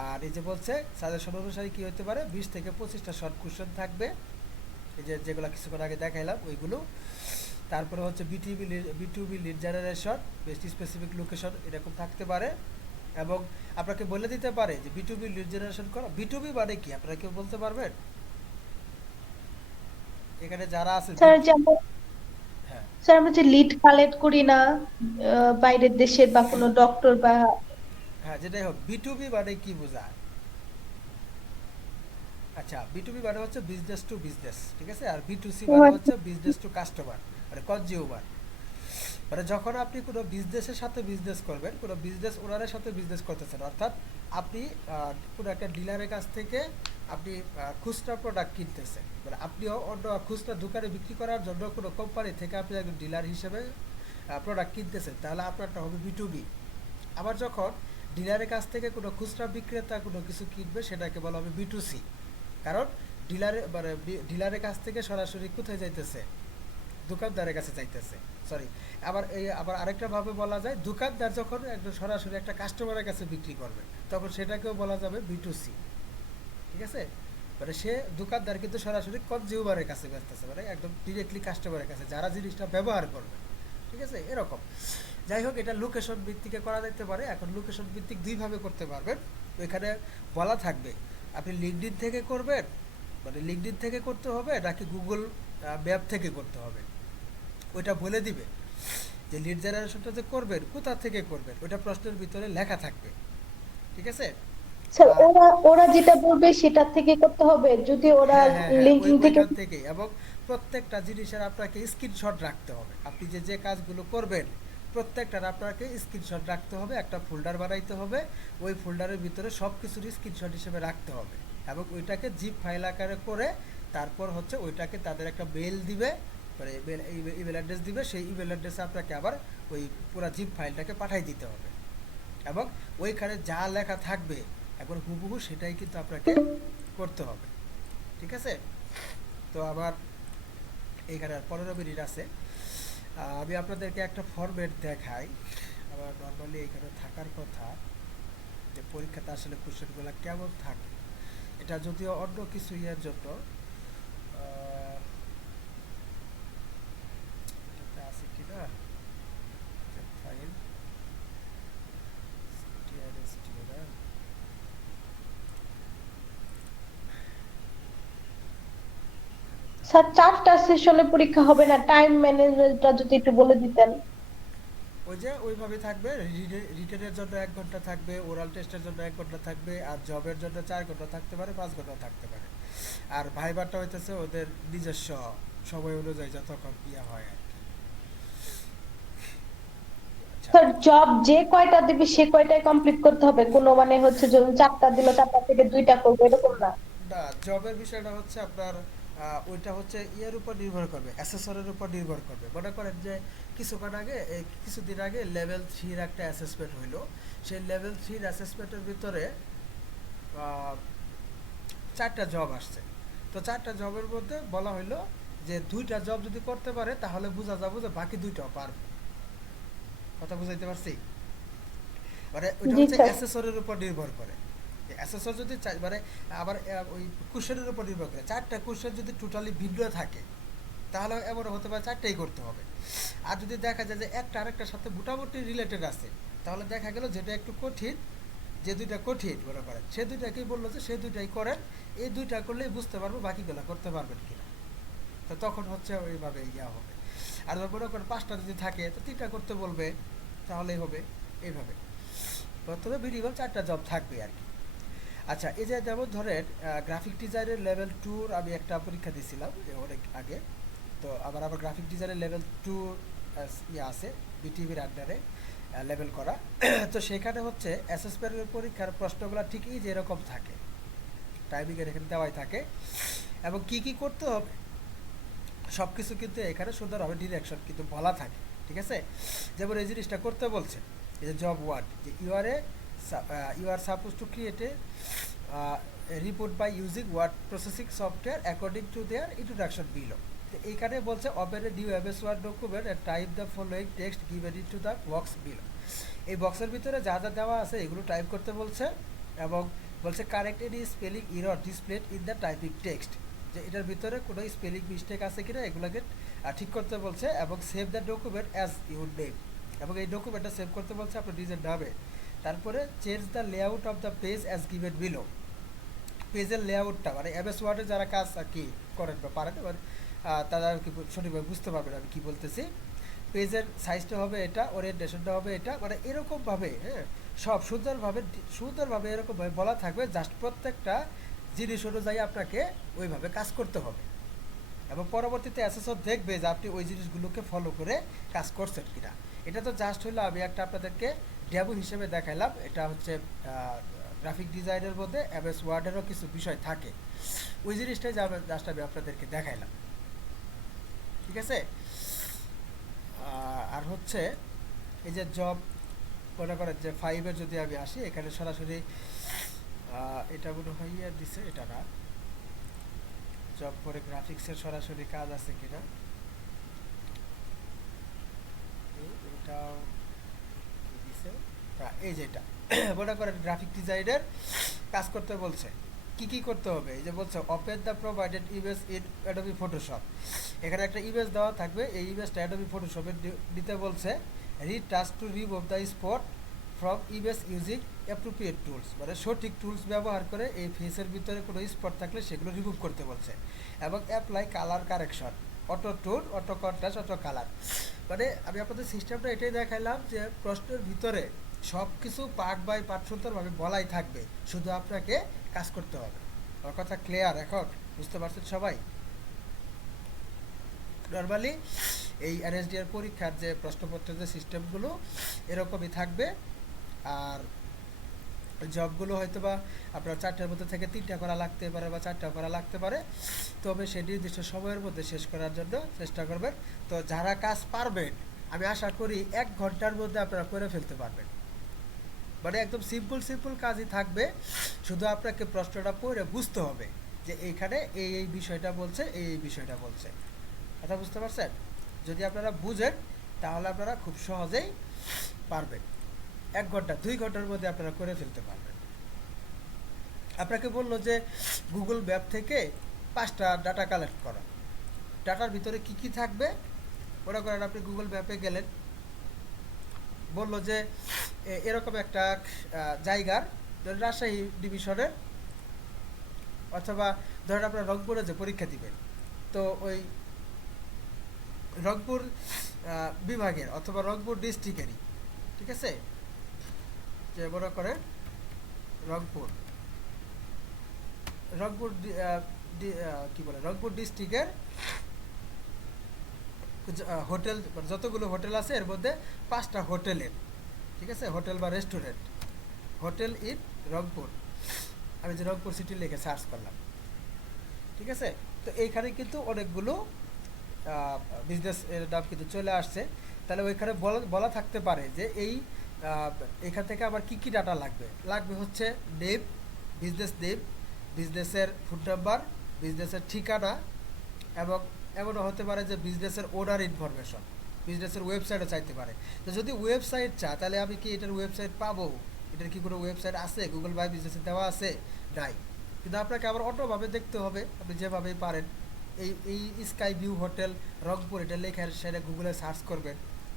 আর এই যে বলছে সাজেশন অনুসারে কী হতে পারে, 20 থেকে 25টা শর্ট কোশ্চেন থাকবে, এই যে যেগুলো কিছুক্ষণ আগে দেখাইলাম ওইগুলো। তারপরে হচ্ছে বিটুবি lead generation, best specific location এরকম থাকতে পারে। এবং আপনাকে বলে দিতে পারে যে বিটুবি লিড জেনারেশন করা। বিটুবি মানে কি আপনারা কেউ বলতে পারবেন? এখানে যারা আছে স্যার যে হ্যাঁ স্যার আমরা যে লিড কালেক্ট করি না বাইরের দেশের বা কোনো ডক্টর বা হ্যাঁ যেটাই হোক, বিটুবি মানে কি বোঝায়? আচ্ছা, বিটুবি মানে হচ্ছে বিজনেস টু বিজনেস, ঠিক আছে। আর বিটুসি মানে হচ্ছে বিজনেস টু কাস্টমার, মানে কনজিউমার। মানে যখন আপনি কোনো বিজনেসের সাথে বিজনেস করবেন, কোনো বিজনেস ওনারের সাথে বিজনেস করতেছেন, অর্থাৎ আপনি কোনো একটা ডিলারের কাছ থেকে আপনি খুচরা প্রোডাক্ট কিনতেছেন, মানে আপনিও অন্য খুচরা দোকানে বিক্রি করার জন্য কোনো কোম্পানি থেকে আপনি একজন ডিলার হিসেবে প্রোডাক্ট কিনতেছেন, তাহলে আপনারটা হবে বিটুবি। আবার যখন ডিলারের কাছ থেকে কোনো খুচরা বিক্রেতা কোনো কিছু কিনবে, সেটাকে বলা হবে বিটুসি। কারণ ডিলারের কাছ থেকে সরাসরি কোথায় যাইতেছে? দোকানদারের কাছে যাইতেছে। সরি, আবার আরেকটা ভাবে বলা যায়, দোকানদার যখন একদম সরাসরি একটা কাস্টমারের কাছে বিক্রি করবে, তখন সেটাকেও বলা যাবে বিটুসি, ঠিক আছে। মানে সে দোকানদার কিন্তু সরাসরি কনজিউমারের কাছে বেচতেছে, মানে একদম ডিরেক্টলি কাস্টমারের কাছে যারা জিনিসটা ব্যবহার করবে, ঠিক আছে, এরকম। যাই হোক, এটা লোকেশন ভিত্তিকে করা যেতে পারে। এখন লোকেশন ভিত্তিক দুইভাবে করতে পারবেন। ওইখানে বলা থাকবে আপনি লিঙ্কডইন থেকে করবেন, মানে লিঙ্কডইন থেকে করতে হবে নাকি গুগল ম্যাপ থেকে করতে হবে, ওইটা বলে দিবে। যে লিড জেনারেশনটা যে করবেন কোথা থেকে করবেন, ওইটা প্রশ্নের ভিতরে লেখা থাকবে, ঠিক আছে। স্যার আর ওরা ওরা যেটা বলবে সেটা থেকে করতে হবে যদি ওরা হ্যাঁ হ্যাঁ হ্যাঁ, লিঙ্কিং থেকে। ওইখান থেকেই। এবং প্রত্যেকটা জিনিসের আপনাকে স্ক্রিনশট রাখতে হবে। আপনি যে কাজগুলো করবেন প্রত্যেকটার আপনাকে স্ক্রিনশট রাখতে হবে, একটা ফোল্ডার বানাইতে হবে, ওই ফোল্ডারের ভিতরে সব কিছুর স্ক্রিনশট হিসেবে রাখতে হবে। এবং ওইটাকে জিপ ফাইল আকারে করে তারপর হচ্ছে ওইটাকে তাদের একটা মেল দিবে, মানে ইমেল অ্যাড্রেস দিবে, সেই ইমেল অ্যাড্রেসে আপনাকে আবার ওই পুরো জিপ ফাইলটাকে পাঠাই দিতে হবে। এবং ওইখানে যা লেখা থাকবে একবার হুবহু সেটাই কিন্তু আপনাকে করতে হবে, ঠিক আছে। তো আবার এইখানে আর 15 মিনিট আছে। আমি আপনাদেরকে একটা ফরম্যাট দেখাই। আমার নর্মালি এইখানে থাকার কথা যে পরীক্ষাতে আসলে কোশ্চেনগুলো কেমন থাকে। এটা যদিও অন্য কিছু ইয়ের জন্য এটাতে আছে কিনা ফাইল টিআরএসটি না। স্যার 4টা সেশনে পরীক্ষা হবে না, টাইম ম্যানেজমেন্টটা যদি একটু বলে দিতেন। ওই যে ওইভাবে থাকবে, রিটেনের জন্য 1 ঘন্টা থাকবে, ওরাল টেস্টের জন্য 1 ঘন্টা থাকবে, আর জবের জন্য 4 ঘন্টা থাকতে পারে, 5 ঘন্টা থাকতে পারে। আর ভাইবারটা হইতেছে ওদের নিজস্ব সময় অনুযায়ী যতক্ষণ ইয়া হয় আর কি। আচ্ছা, স্যার জব যে কয়টা দিবে সে কয়টায় কমপ্লিট করতে হবে, কোনো মানে হচ্ছে যদি 4টা দিল 4টা থেকে 2টা করবো এরকম না। না, জবের বিষয়টা হচ্ছে আপনার ওইটা হচ্ছে ইয়ের উপর নির্ভর করবে, অ্যাসেসরের উপর নির্ভর করবে। মনে করেন যে কিছুদিন আগে লেভেল 3-র একটা অ্যাসেসমেন্ট হইলো। সেই লেভেল 3-র অ্যাসেসমেন্টের ভিতরে 4টা জব আসছে। তো 4টা জবের মধ্যে বলা হইলো যে 2টা জব যদি করতে পারে তাহলে বোঝা যাবে যে বাকি 2টাও পারবে। কথা বুঝাইতে পারছি? মানে ওইটা জি হচ্ছে স্যার। অ্যাসেসরের উপর নির্ভর করে। অ্যাসেসর যদি মানে আবার ওই কোশ্চেনের উপর নির্ভর করে। 4টা কোশ্চেন যদি টোটালি ভিন্ন থাকে তাহলে এমন হতে পারে 4টাই করতে হবে। আর যদি দেখা যায় যে একটা আরেকটার সাথে মোটামুটি রিলেটেড আছে, তাহলে দেখা গেল যেটা একটু কঠিন, যে 2টা কঠিন মনে করেন, সে 2টাকেই বললো যে সে 2টাই করেন, এই 2টা করলেই বুঝতে পারবো বাকিগুলো করতে পারবেন কিনা। তো তখন হচ্ছে ওইভাবে ইয়া হবে। আর মনে করেন 5টা যদি থাকে তো 3টা করতে বলবে, তাহলেই হবে এইভাবে। তবে মিনিমাম 4টা জব থাকবে আর কি। আচ্ছা, এই যে যেমন ধরেন গ্রাফিক ডিজাইনের লেভেল 2-র আমি একটা পরীক্ষা দিয়েছিলাম অনেক আগে। তো আবার গ্রাফিক ডিজাইনের লেভেল 2 ইয়ে আছে বিটিভির আন্ডারে লেভেল করা। তো সেখানে হচ্ছে অ্যাসেসমেন্টের পরীক্ষার প্রশ্নগুলো ঠিকই যেরকম থাকে, টাইমিংয়ের এখানে দেওয়াই থাকে, এবং কি কি করতে হবে সব কিছু কিন্তু এখানে সুন্দরভাবে ডিরেকশন কিন্তু বলা থাকে, ঠিক আছে। যেমন এই জিনিসটা করতে বলছে, এই যে জব 1, যে you are suppose to create a report by using word processing software according to their introduction below. তো এইখানে বলছে open a new MS Word document and type the following text given into the box below. এই বক্সের ভিতরে যা যা দেওয়া আছে এগুলো টাইপ করতে বলছে, এবং বলছে correct any spelling error displayed in the typing text. যে এটার ভিতরে কোনো স্পেলিং মিস্টেক আছে কিনা এগুলোকে ঠিক করতে বলছে, এবং save the document as your name, এবং এই ডকুমেন্টটা সেভ করতে বলছে আপনার নিজের নামে। তারপরে change the layout of the page as given below, পেজের লেআউটটা মানে এমএস ওয়ার্ডে যারা কাজ আর কি করেন বা পারেন এবার তারা আর কি সঠিকভাবে বুঝতে পারবেন আমি কী বলতেছি। পেজের সাইজটা হবে এটা, ওরিয়েন্টেশনটা হবে এটা, মানে এরকমভাবে হ্যাঁ সব সুন্দরভাবে এরকমভাবে বলা থাকবে, জাস্ট প্রত্যেকটা জিনিস অনুযায়ী আপনাকে ওইভাবে কাজ করতে হবে, এবং পরবর্তীতে অ্যাসেসর দেখবে যে আপনি ওই জিনিসগুলোকে ফলো করে কাজ করছেন কিনা। এটা তো জাস্ট হলো আমি একটা আপনাদেরকে ডেমো হিসেবে দেখাইলাম। এটা হচ্ছে গ্রাফিক ডিজাইনের মধ্যে এমএস ওয়ার্ডেরও কিছু বিষয় থাকে, ওই জিনিসটাই জাস্ট আমি আপনাদেরকে দেখাইলাম, ঠিক আছে। আর হচ্ছে এই যে জব মনে করেন যে 5-এর যদি আমি আসি, এখানে সরাসরি এটা মনে হয় দিছে, এটা না, জব পরে গ্রাফিক্সের সরাসরি কাজ আছে কিনা এটাও দিছে। হ্যাঁ এই যে এটা মনে করেন গ্রাফিক ডিজাইনের কাজ করতে বলছে, কি করতে হবে, এই যে বলছে open the provided image in Adobe Photoshop. এখানে একটা ইমেজ দেওয়া থাকবে, এই ইমেজটা অ্যাডোবি ফটোশপে দিতে বলছে। Read task to remove the spot from image using appropriate tools, মানে সঠিক টুলস ব্যবহার করে এই ফেসের ভিতরে কোনো স্পট থাকলে সেগুলো রিমুভ করতে বলছে। এবং apply colour correction, auto tone, auto contrast, auto colour. মানে আমি আপনাদের সিস্টেমটা এটাই দেখাইলাম যে প্রশ্নের ভিতরে সব কিছু পার্ট বাই পার্ট সুন্দরভাবে বলাই থাকবে, শুধু আপনাকে কাজ করতে হবে। আমার কথা ক্লিয়ার এখন? বুঝতে পারছেন সবাই? নর্মালি এই এনএসডিআর পরীক্ষার যে প্রশ্নপত্রের যে সিস্টেমগুলো এরকমই থাকবে। আর জবগুলো হয়তো বা আপনার 4টার মধ্যে থেকে 3টা করা লাগতে পারে বা 4টা করা লাগতে পারে, তবে সেই নির্দিষ্ট সময়ের মধ্যে শেষ করার জন্য চেষ্টা করবেন। তো যারা কাজ পারবেন আমি আশা করি 1 ঘন্টার মধ্যে আপনারা করে ফেলতে পারবেন, মানে একদম সিম্পল কাজই থাকবে, শুধু আপনাকে প্রশ্নটা পড়ে বুঝতে হবে যে এইখানে এই বিষয়টা বলছে, এই বিষয়টা বলছে। কথা বুঝতে পারছেন? যদি আপনারা বুঝেন তাহলে আপনারা খুব সহজেই পারবেন, 1 ঘন্টা 2 ঘন্টার মধ্যে আপনারা করে ফেলতে পারবেন। আপনাকে বললো যে গুগল ম্যাপ থেকে 5টা ডাটা কালেক্ট করো, ডাটার ভিতরে কি থাকবে মনে করেন আপনি গুগল ম্যাপে গেলেন, বললো যে এরকম একটা জায়গার রাজশাহী ডিভিশনের, অথবা ধরেন আপনারা রংপুরে যে পরীক্ষা দিবেন, তো ওই রংপুর বিভাগের অথবা রংপুর ডিস্ট্রিক্টেরই, ঠিক আছে, যে মনে করেন রংপুর কি বলে রংপুর ডিস্ট্রিক্টের হোটেল, যতগুলো হোটেল আছে এর মধ্যে 5টা হোটেলের, ঠিক আছে, হোটেল বা রেস্টুরেন্ট, হোটেল ইন রংপুর, আমি যে রংপুর সিটি লিখে সার্চ করলাম, ঠিক আছে। তো এইখানে কিন্তু অনেকগুলো বিজনেস এর নাম কিন্তু চলে আসছে। তাহলে ওইখানে বলা থাকতে পারে যে এখান থেকে আবার কি ডাটা লাগবে হচ্ছে নেম, বিজনেস নেম, বিজনেসের ফোন নাম্বার, বিজনেসের ঠিকানা, এবং এমনও হতে পারে যে বিজনেসের ওনার ইনফরমেশন, বিজনেসের ওয়েবসাইটও চাইতে পারে। তো যদি ওয়েবসাইট চায় তাহলে আমি কি এটার ওয়েবসাইট পাবো? এটার কি কোনো ওয়েবসাইট আছে গুগল বাই বিজনেসে দেওয়া আছে? নাই। কিন্তু আপনাকে আবার অন্যভাবে দেখতে হবে, আপনি যেভাবেই পারেন। এই স্কাই ভিউ হোটেল রংপুর এটা লেখা সেটা গুগলে সার্চ করবেন,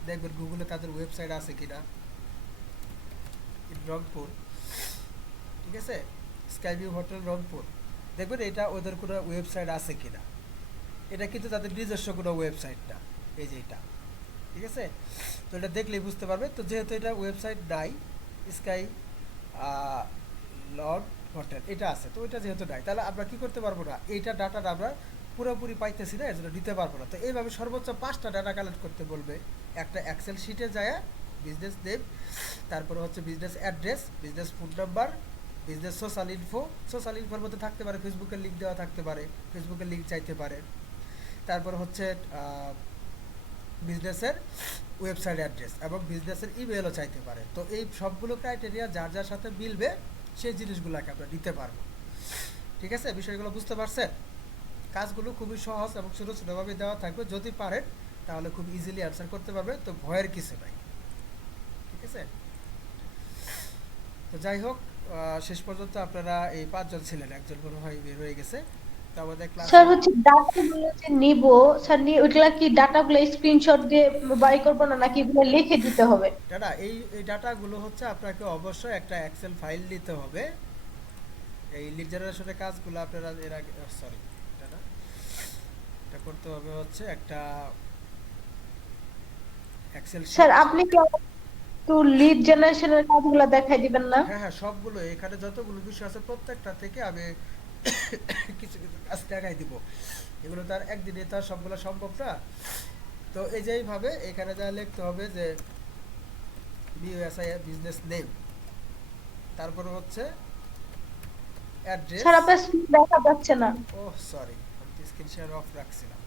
দেখবেন গুগলে তাদের ওয়েবসাইট আছে কিনা রংপুর, ঠিক আছে, স্কাই ভিউ হোটেল রংপুর, দেখবেন এটা ওদের কোনো ওয়েবসাইট আছে কিনা। এটা কিন্তু তাদের নিজস্ব কোনো ওয়েবসাইট না, এই যে এটা, ঠিক আছে। তো এটা দেখলেই বুঝতে পারবে। তো যেহেতু এটা ওয়েবসাইট নাই, স্কাই লর্ড হোটেল এটা আছে, তো ওইটা যেহেতু নাই তাহলে আমরা কি করতে পারবো না, এইটা ডাটাটা আমরা পুরোপুরি পাইতেছি না, এর জন্য দিতে পারবো না। তো এইভাবে সর্বোচ্চ 5টা ডাটা কালেক্ট করতে বলবে। একটা এক্সেল শিটে যায় বিজনেস নেম, তারপরে হচ্ছে business address, business phone number, business social ইনফোর মধ্যে থাকতে পারে ফেসবুকের লিঙ্ক দেওয়া থাকতে পারে, ফেসবুকের লিঙ্ক চাইতে পারে, তারপর হচ্ছে বিজনেসের ওয়েবসাইট অ্যাড্রেস এবং বিজনেসের ইমেলও চাইতে পারে। তো এই সবগুলো ক্রাইটেরিয়া যার সাথে মিলবে সেই জিনিসগুলোকে আমরা নিতে পারবো, ঠিক আছে। বিষয়গুলো বুঝতে পারছেন? কাজগুলো খুবই সহজ এবং ছোটোভাবে দেওয়া থাকবে, যদি পারেন তাহলে খুব ইজিলি অ্যান্সার করতে পারবে, তো ভয়ের কিছু নাই, ঠিক আছে। তো যাই হোক, শেষ পর্যন্ত আপনারা এই 5 জন ছিলেন, একজন মনে হয় বের হয়ে গেছে, তো আমাদের স্যার ক্লাসের হচ্ছে ডাটাগুলো যে নিব, স্যার ওইগুলা কি ডাটাগুলো স্ক্রিনশট দিয়ে বাই করবো না, নাকি এগুলো লিখে দিতে হবে? ডাটা এই ডাটাগুলো হচ্ছে আপনাকে অবশ্যই একটা এক্সেল ফাইল নিতে হবে। এই লিড জেনারেশনের কাজগুলো আপনারা এর আগে, সরি, এটা না, এটা করতে হবে হচ্ছে একটা এক্সেল স্যার শিট। আপনি কি আমাকে একটু লিড জেনারেশনের কাজগুলো দেখাই দিবেন না? হ্যাঁ হ্যাঁ, সবগুলো এখানে যতগুলো বিষয় আছে প্রত্যেকটা থেকে আমি কিছু কিছু কাজ দেখাই দিব। এগুলো তার একদিনে তো আর সবগুলো সম্ভব না। তো এই যে এইভাবে এখানে যা লিখতে হবে যে বিএসআই বিজনেস নেম, তারপরে হচ্ছে অ্যাড্রেস। স্যার আপনার স্ক্রিন দেখা যাচ্ছে না। ওহ সরি, আমি তো স্ক্রিন শেয়ার অফ রাখছিলাম।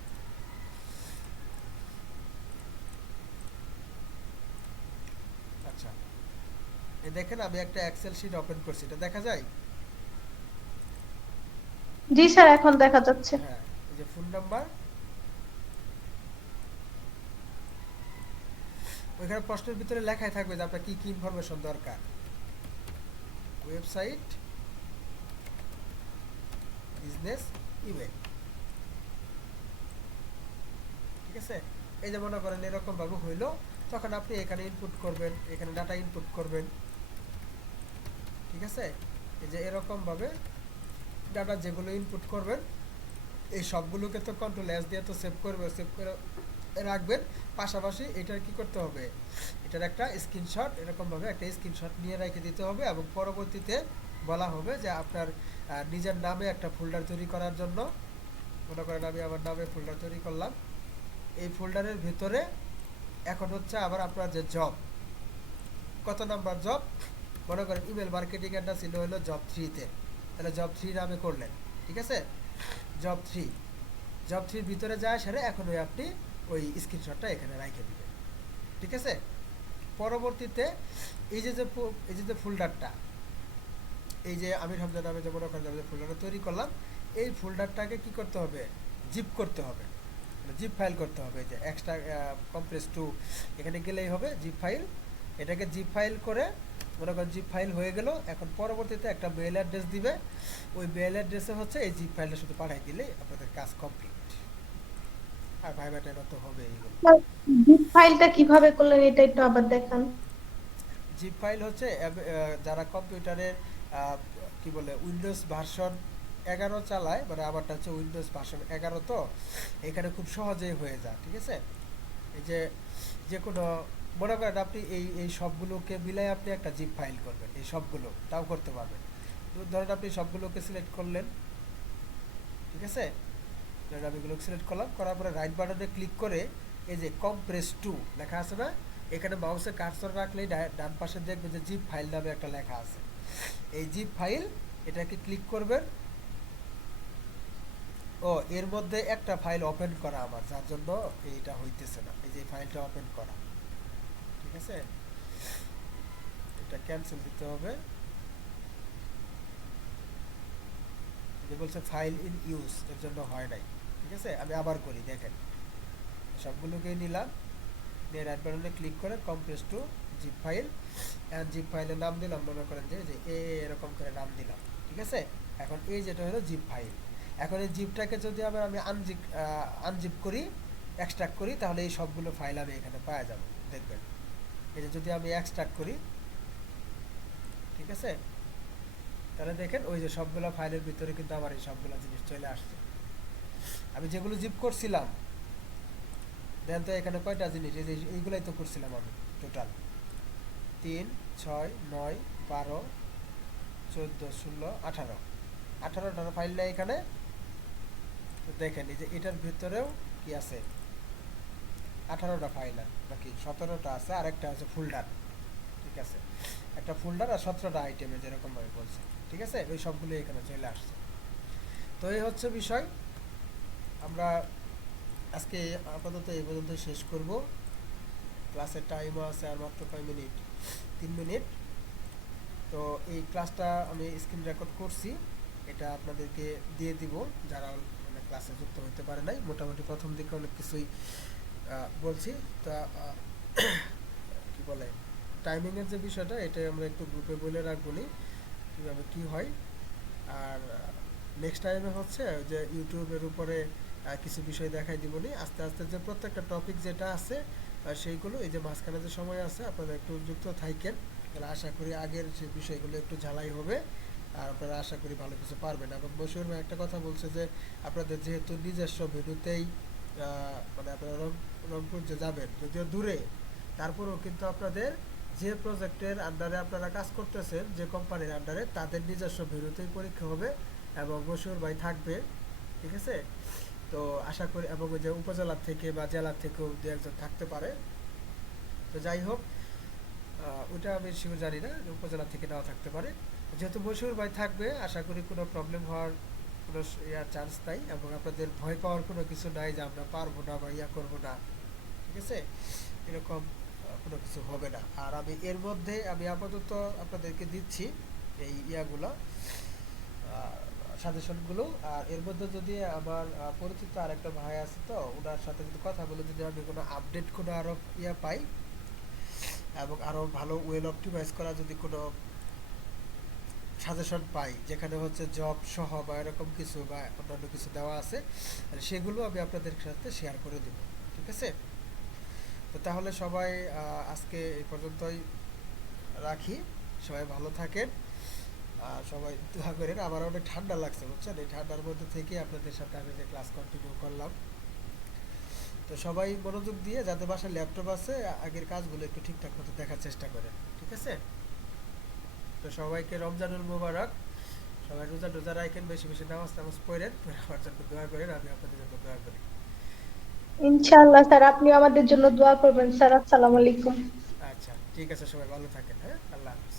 আচ্ছা, এই দেখেন আমি একটা এক্সেল শিট ওপেন করছি, এটা দেখা যায়? জি স্যার, এখন দেখা যাচ্ছে। হ্যাঁ, এই যে ফোন নাম্বার, ওইখানে প্রশ্নের ভিতরে লেখাই থাকবে যে আপনার কি কি ইনফরমেশন দরকার। ওয়েবসাইট, বিজনেস, ইমেল, ঠিক আছে? এই যে মনে করেন এরকম ভাবে হইলো, তখন আপনি এখানে ইনপুট করবেন, এখানে ডাটা ইনপুট করবেন, ঠিক আছে? এই যে এরকম ভাবে ডাটা যেগুলো ইনপুট করবেন এই সবগুলোকে তো কন্ট্রোল এস দিয়ে তো সেভ করবে, সেভ করে রাখবেন। পাশাপাশি এটার কি করতে হবে, এটার একটা স্ক্রিনশট, এরকমভাবে একটা স্ক্রিনশট নিয়ে রেখে দিতে হবে, এবং পরবর্তীতে বলা হবে যে আপনার নিজের নামে একটা ফোল্ডার তৈরি করার জন্য। মনে করেন আমি আমার নামে ফোল্ডার তৈরি করলাম, এই ফোল্ডারের ভিতরে এখন হচ্ছে আবার আপনার যে জব, কত নাম্বার জব, মনে করেন ইমেল মার্কেটিং এরটা ছিল হলো জব 3-তে, তাহলে জব 3 নামে করলেন, ঠিক আছে? জব 3, জব 3 এর ভিতরে যায় সেরে এখন ওই আপনি ওই স্ক্রিনশটটা এখানে রেখে দিবেন, ঠিক আছে? পরবর্তীতে এই যে যে ফোল্ডারটা, এই যে আমির হামজা নামে যে মনে করেন যে ফোল্ডারটা তৈরি করলাম, এই ফোল্ডারটাকে কি করতে হবে, জিপ করতে হবে, জিপ ফাইল করতে হবে। যে এক্সট্রা কম্প্রেস টু এখানে গেলেই হবে জিপ ফাইল, এটাকে জিপ ফাইল করে মনে করেন জিপ ফাইল হয়ে গেল। এখন পরবর্তীতে একটা মেল অ্যাড্রেস দিবে, ওই মেল অ্যাড্রেসে হচ্ছে এই জিপ ফাইলটা শুধু পাঠিয়ে দিলেই আপনাদের কাজ কমপ্লিট। আর ভাইবা টাইবা তো হবে এইগুলো। জিপ ফাইলটা কিভাবে করলেন এটা একটু আবার দেখান। জিপ ফাইল হচ্ছে যারা কম্পিউটারে কি বলে উইন্ডোজ ভার্সন 11 চালায়, মানে আমারটা হচ্ছে উইন্ডোজ ভার্সন 11, তো এখানে খুব সহজেই হয়ে যায়, ঠিক আছে? এই যে যে কোনো মনে করেন আপনি এই সবগুলোকে মিলাই আপনি একটা জিপ ফাইল করবেন, এই সবগুলো তাও করতে পারবেন। ধরেন আপনি সবগুলোকে সিলেক্ট করলেন, ঠিক আছে? ধরেন আমি এগুলো সিলেক্ট করলাম, করার পরে রাইট বাটনে ক্লিক করে এই যে কম্প্রেস টু লেখা আছে না, এখানে মাউসে কার্সর রাখলেই ডান পাশে দেখবেন যে জিপ ফাইল নামে একটা লেখা আছে। এই জিপ ফাইল, এটাকে ক্লিক করবেন। ও এর মধ্যে একটা ফাইল ওপেন করা আমার, যার জন্য এইটা হইতেছে না, এই যে ফাইলটা ওপেন করা, ঠিক আছে? এটা ক্যান্সেল দিতে হবে। যে বলছে ফাইল ইন ইউজ, এর জন্য হয় নাই, ঠিক আছে? আমি আবার করি, দেখেন সবগুলোকেই নিলাম, নিয়ে রাইট বাটনে ক্লিক করে compress to zip file, and zip ফাইলের নাম দিলাম মনে করেন যে যে এরকম করে নাম দিলাম, ঠিক আছে? এখন এই যেটা হলো জিপ ফাইল। এখন এই জিপটাকে যদি আবার আমি আনজিপ করি, এক্সট্রাক্ট করি, তাহলে এই সবগুলো ফাইল আমি এখানে পাওয়া যাব, দেখবেন। এই যে যদি আমি এক্সট্রাক্ট করি, ঠিক আছে, তাহলে দেখেন ওই যে সবগুলো ফাইলের ভিতরে কিন্তু আমার এই সবগুলো জিনিস চলে আসছে। আমি যেগুলো জিপ করছিলাম, দেন তো এখানে কয়টা জিনিস, এই যে এইগুলাই তো করছিলাম আমি, টোটাল 3, 6, 9, 12, 14, 16, 18, 18টা ফাইল নেই এখানে। তো দেখেন এই যে এটার ভিতরেও কি আছে, 18টা ফাইল নাকি 17টা আছে, আর একটা আছে ফোল্ডার, ঠিক আছে? একটা ফোল্ডার আর 17টা আইটেমে যেরকম ভাবে বলছে, ঠিক আছে? ওই সবগুলো এখানে চলে আসছে। তো এই হচ্ছে বিষয়। আমরা আজকে আপাতত এই পর্যন্ত শেষ করব। ক্লাসের টাইমও আছে আর মাত্র কয় মিনিট, 3 মিনিট। তো এই ক্লাসটা আমি স্ক্রিন রেকর্ড করছি, এটা আপনাদেরকে দিয়ে দিব যারা মানে ক্লাসে যুক্ত হতে পারে নাই। মোটামুটি প্রথম দিকে অনেক কিছুই বলছি। তা কি বলে টাইমিংয়ের যে বিষয়টা, এটা আমরা একটু গ্রুপে বলে রাখবো নি কীভাবে কী হয়। আর নেক্সট টাইমে হচ্ছে ওই যে ইউটিউবের উপরে কিছু বিষয় দেখাই দিবনি, আস্তে আস্তে যে প্রত্যেকটা টপিক যেটা আছে সেইগুলো এই যে মাঝখানে যে সময় আছে আপনারা একটু যুক্ত থাকেন, তাহলে আশা করি আগের যে বিষয়গুলো একটু ঝালাই হবে আর আপনারা আশা করি ভালো কিছু পারবেন। এবং বশির ভাই একটা কথা বলছে যে আপনাদের যেহেতু নিজস্ব ভেন্যুতেই মানে আপনারা রংপুর যে যাবেন যদিও দূরে, তারপরেও কিন্তু আপনাদের যে প্রজেক্টের আন্ডারে আপনারা কাজ করতেছেন, যে কোম্পানির আন্ডারে, তাদের নিজস্ব ভেন্যুতেই পরীক্ষা হবে এবং বশির ভাই থাকবে, ঠিক আছে? তো আশা করি, এবং ওই যে উপজেলা থেকে বা জেলা থেকেও দু একজন থাকতে পারে। তো যাই হোক, ওটা আমি শিওর জানি না যে উপজেলা থেকে নাও থাকতে পারে। যেহেতু মশিউর ভাই থাকবে, আশা করি কোনো প্রবলেম হওয়ার কোনো ইয়ার চান্স নাই এবং আপনাদের ভয় পাওয়ার কোনো কিছু নাই যে আমরা পারবো না বা ইয়া করবো না, ঠিক আছে? এরকম কোনো কিছু হবে না। আর আমি এর মধ্যে আমি আপাতত আপনাদেরকে দিচ্ছি এই ইয়াগুলো, সাজেশনগুলো। আর এর মধ্যে যদি আমার পরিচিত আরেকটা ভাই আছে, তো ওনার সাথে যদি কথা বলে যদি আমি কোনো আপডেট কোনো আরো ইয়া পাই এবং আরো ভালো ওয়েল অপটিমাইজ করা যদি কোনো সাজেশন পাই যেখানে হচ্ছে জব সহ বা এরকম কিছু বা অন্যান্য কিছু দেওয়া আছে, তাহলে সেগুলো আমি আপনাদের সাথে শেয়ার করে দেব, ঠিক আছে? তো তাহলে সবাই আজকে এই পর্যন্তই রাখি। সবাই ভালো থাকেন আর সবাই দোয়া করেন। আমার অনেক ঠান্ডা লাগছে বুঝছেন, এই ঠান্ডার মধ্যে থেকে আপনাদের সাথে আমি যে ক্লাস কন্টিনিউ করলাম। তো সবাই মনোযোগ দিয়ে, যাদের বাসায় ল্যাপটপ আছে, আগের কাজগুলো একটু ঠিকঠাক মতো দেখার চেষ্টা করেন, ঠিক আছে? তো সবাইকে রমজানুল মোবারক। সবাই রোজা টোজা রাখেন, বেশি বেশি নামাজ টামাজ পড়েন, পড়ে আমার জন্য দোয়া করেন, আমি আপনাদের জন্য দোয়া করি। ইনশাআল্লাহ স্যার, আপনি আমাদের জন্য দোয়া করবেন স্যার। আসসালামু আলাইকুম। আচ্ছা, ঠিক আছে, সবাই ভালো থাকেন, হ্যাঁ, আল্লাহ হাফেজ।